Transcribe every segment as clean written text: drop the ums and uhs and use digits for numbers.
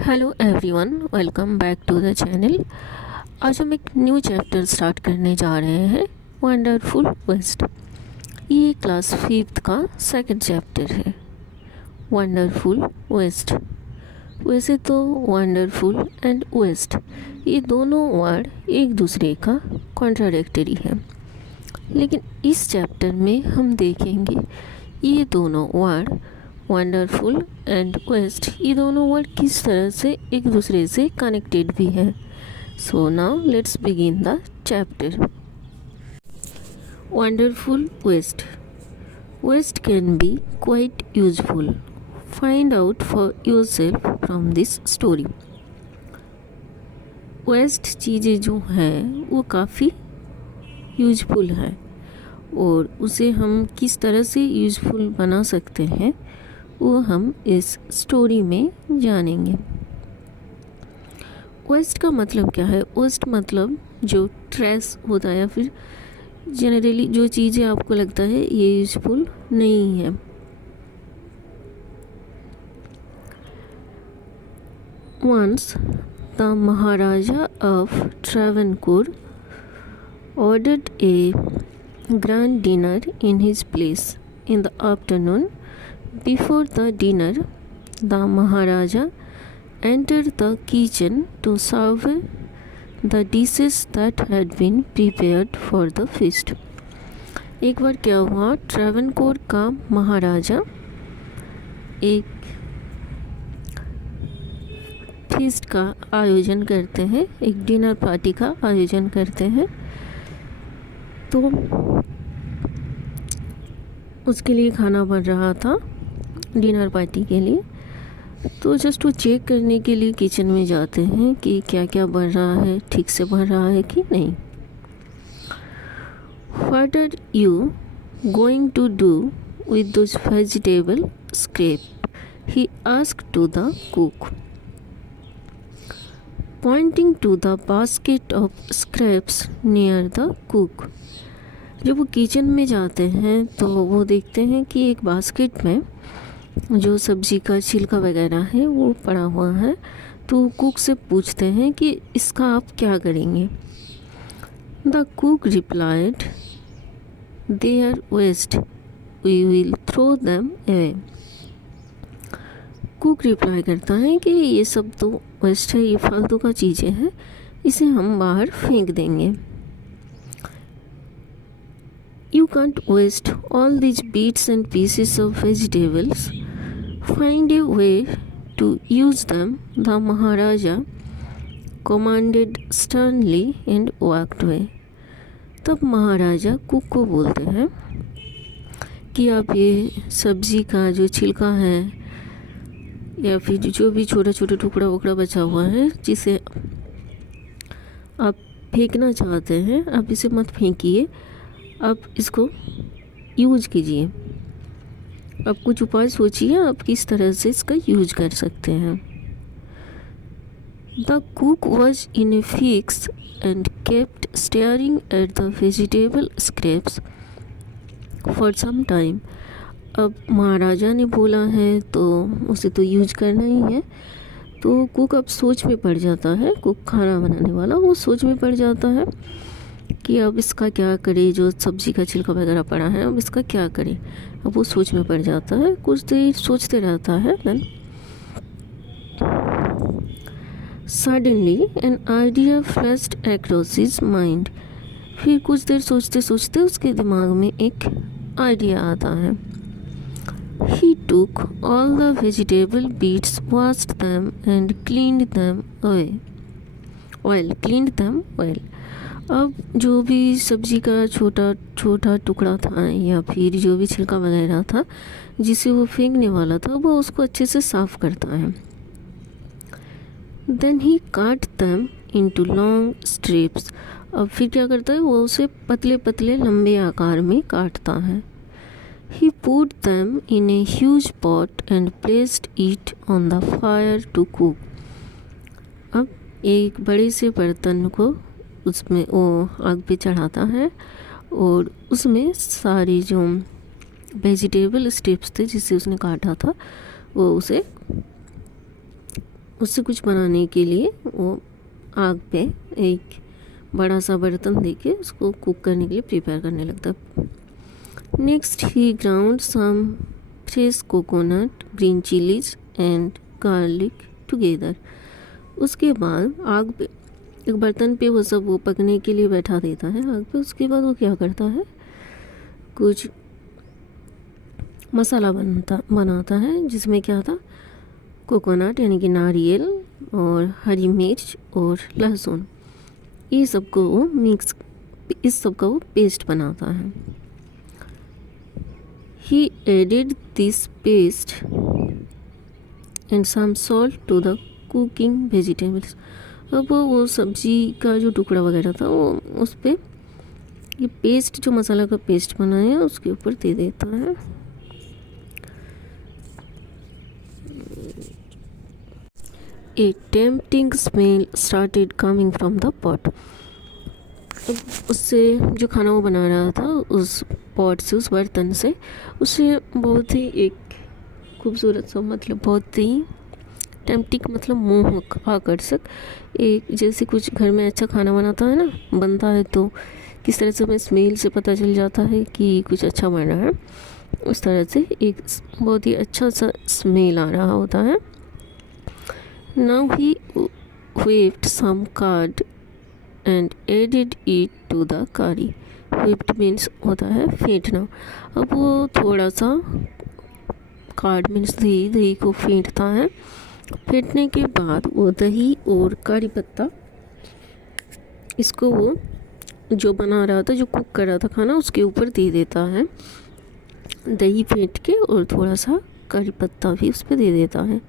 Hello everyone, welcome back to the channel. आज हम एक न्यू चैप्टर स्टार्ट करने जा रहे हैं, वंडरफुल वेस्ट। ये क्लास 5th का सेकंड चैप्टर है, वंडरफुल वेस्ट। वैसे तो वंडरफुल एंड वेस्ट ये दोनों वर्ड एक दूसरे का कॉन्ट्राडिक्टरी है, लेकिन इस चैप्टर में हम देखेंगे ये दोनों वर्ड वंडरफुल एंड वेस्ट ये दोनों वर्ड किस तरह से एक दूसरे से कनेक्टेड भी है। So now let's begin the chapter. Wonderful waste. Waste can be quite useful. Find out for yourself from this story. Waste चीज़ें जो हैं वो काफ़ी यूजफुल है और उसे हम किस तरह से यूजफुल बना सकते हैं वो हम इस स्टोरी में जानेंगे। वेस्ट का मतलब क्या है? वेस्ट मतलब जो ट्रेस होता है या फिर जनरली जो चीज़ें आपको लगता है ये यूजफुल नहीं है। Once the Maharaja of Travancore ordered a grand dinner in his place. In the afternoon, before the dinner, the Maharaja entered the kitchen to serve the dishes that had been prepared for the feast. एक बार क्या हुआ, ट्रेवनकोर का महाराजा एक feast का आयोजन करते हैं, एक डिनर पार्टी का आयोजन करते हैं। तो उसके लिए खाना बन रहा था डिनर पार्टी के लिए। तो जस्ट वो चेक करने के लिए किचन में जाते हैं कि क्या क्या बन रहा है, ठीक से बन रहा है कि नहीं। What are you going to do with those vegetable scrape? He asked to the cook, pointing to the basket of scraps near the cook. जब वो किचन में जाते हैं तो वो देखते हैं कि एक बास्केट में जो सब्जी का छिलका वगैरह है वो पड़ा हुआ है। तो कुक से पूछते हैं कि इसका आप क्या करेंगे। The cook replied, they are waste, we will throw them away. Cook reply करता है कि ये सब तो वेस्ट है, ये फालतू का चीज़ें हैं, इसे हम बाहर फेंक देंगे। You can't waste all these bits and pieces of vegetables. Find a way to use them, the Maharaja commanded sternly and walked away. तब महाराजा कुक को बोलते हैं कि आप ये सब्जी का जो छिलका है या फिर जो भी छोटा छोटा टुकड़ा वुकड़ा बचा हुआ है जिसे आप फेंकना चाहते हैं, आप इसे मत फेंकिए, आप इसको यूज कीजिए। आप कुछ उपाय सोचिए आप किस तरह से इसका यूज कर सकते हैं। The cook was in a fix and kept staring at the vegetable scraps for some time. अब महाराजा ने बोला है तो उसे तो यूज करना ही है। तो कुक अब सोच में पड़ जाता है, कुक खाना बनाने वाला वो सोच में पड़ जाता है कि अब इसका क्या करे, जो सब्ज़ी का छिलका वगैरह पड़ा है अब इसका क्या करे। अब वो सोच में पड़ जाता है, कुछ देर सोचते रहता है। Then suddenly an idea flashed across his mind. फिर कुछ देर सोचते सोचते उसके दिमाग में एक आइडिया आता है। He took all the vegetable bits, washed them and cleaned them well. अब जो भी सब्जी का छोटा छोटा टुकड़ा था या फिर जो भी छिलका वगैरह था जिसे वो फेंकने वाला था वो उसको अच्छे से साफ़ करता है। देन ही काट देम इनटू लॉन्ग स्ट्रिप्स। अब फिर क्या करता है, वो उसे पतले पतले लंबे आकार में काटता है। He put them in a huge pot and placed it on the fire to cook. अब एक बड़े से बर्तन को उसमें वो आग पे चढ़ाता है और उसमें सारी जो वेजिटेबल स्ट्रिप्स थे जिसे उसने काटा था वो उसे उससे कुछ बनाने के लिए वो आग पे एक बड़ा सा बर्तन देके उसको कुक करने के लिए प्रिपेयर करने लगता है। नेक्स्ट ही ground some fresh coconut, green chillies and garlic together. उसके बाद आग पे एक बर्तन पे वो सब वो पकने के लिए बैठा देता है आग पे। उसके बाद वो क्या करता है, कुछ मसाला बनाता है जिसमें क्या था, कोकोनट यानी कि नारियल और हरी मिर्च और लहसुन, ये सबको वो मिक्स, इस सब का वो पेस्ट बनाता है। He added this paste and some salt to the cooking vegetables. अब वो सब्जी का जो टुकड़ा वगैरह था वो उस पर ये पेस्ट, जो मसाला का पेस्ट बनाया उसके ऊपर दे देता है। A tempting smell started coming from the pot. उससे जो खाना वो बना रहा था उस पॉट से, उस बर्तन से, उससे बहुत ही एक खूबसूरत सा, मतलब बहुत ही टेम्पटिंग मतलब मोहक, आकर्षक, एक जैसे कुछ घर में अच्छा खाना बनाता है ना, बनता है तो किस तरह से हमें स्मेल से पता चल जाता है कि कुछ अच्छा बन रहा है, उस तरह से एक बहुत ही अच्छा सा स्मेल आ रहा होता है। Now he waved some curd and added it to the curry. Whipped means होता है फेंटना। अब वो थोड़ा सा कर्ड मीन्स दही, दही को फेंटता है। फेंटने के बाद वो दही और करी पत्ता, इसको वो जो बना रहा था, जो कुक कर रहा था खाना, उसके ऊपर दे देता है। दही फेंट के और थोड़ा सा करी पत्ता भी उस पर दे देता है।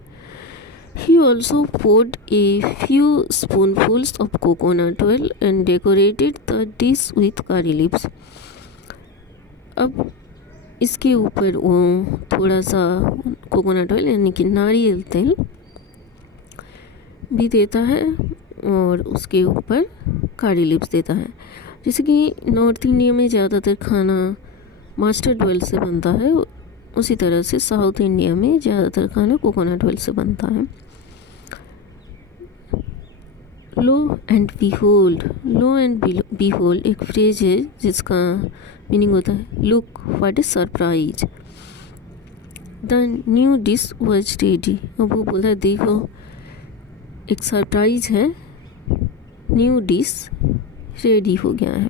He also poured a few spoonfuls of coconut oil and decorated the dish with curry leaves. अब इसके ऊपर वो थोड़ा सा कोकोनट ऑयल यानी कि नारियल तेल भी देता है और उसके ऊपर करी लीव्स देता है। जैसे कि नॉर्थ इंडिया में ज़्यादातर खाना मस्टर्ड ऑयल से बनता है, उसी तरह से साउथ इंडिया में ज़्यादातर खाना कोकोनट ऑयल से बनता है। लो एंड बीहोल्ड एक फ्रेज है जिसका मीनिंग होता है look what is surprise. The new dish was ready. अब वो बोला देखो एक सरप्राइज है, न्यू डिश रेडी हो गया है।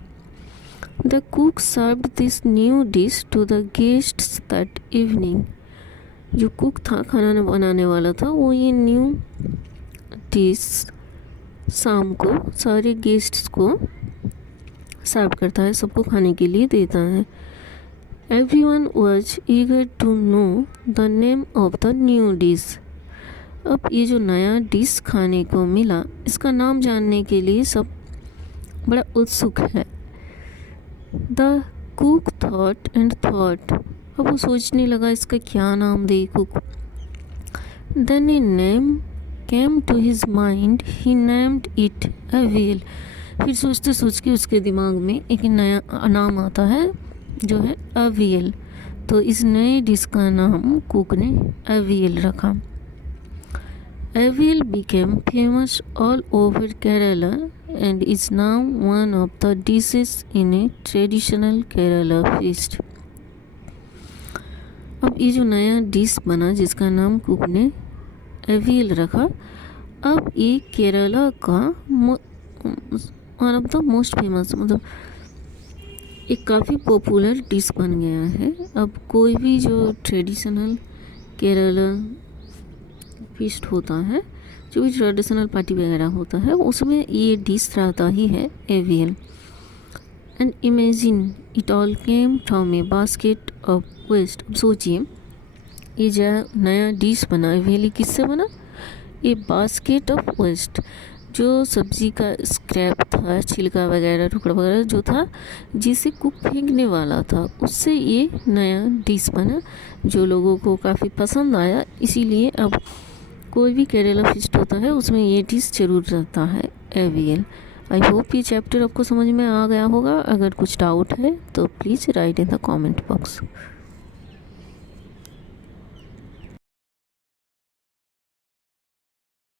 The cook served this new dish to the guests that evening. जो कुक था, खाना बनाने वाला था, वो ये न्यू डिश शाम को सारे गेस्ट्स को सर्व करता है, सबको खाने के लिए देता है। Everyone was eager to know the name of the new dish. अब ये जो नया डिश खाने को मिला, इसका नाम जानने के लिए सब बड़ा उत्सुक है। The cook thought and thought. अब वो सोचने लगा इसका क्या नाम दे cook. Then a name came to his mind, he named it Aviel। फिर सोचते सोच के उसके दिमाग में एक नया नाम आता है जो है अवियल। तो इस नए डिश का नाम कुक ने अवियल रखा। Aviyal became famous all over Kerala and is now one of the dishes in a traditional Kerala feast। अब ये जो नया डिश बना जिसका नाम कुक ने अवियल रखा, अब ये केरला का one of the most famous, मतलब एक काफ़ी पॉपुलर डिश बन गया है। अब कोई भी जो ट्रेडिशनल केरला फीस्ट होता है, जो भी ट्रेडिशनल पार्टी वगैरह होता है, उसमें ये डिश रहता ही है avial. And imagine it all came from a basket of waste. अब सोचिए ये जो नया डिश बना एवियल किससे बना, ये बास्केट ऑफ वेस्ट, जो सब्ज़ी का स्क्रैप था, छिलका वगैरह, टुकड़ा वगैरह जो था, जिसे कुक फेंकने वाला था, उससे ये नया डिश बना जो लोगों को काफ़ी पसंद आया। इसीलिए अब कोई भी केरला फीस्ट होता है उसमें ये डिश ज़रूर रहता है एवियल। आई होप ये चैप्टर आपको समझ में आ गया होगा। अगर कुछ डाउट है तो please write in the comment box.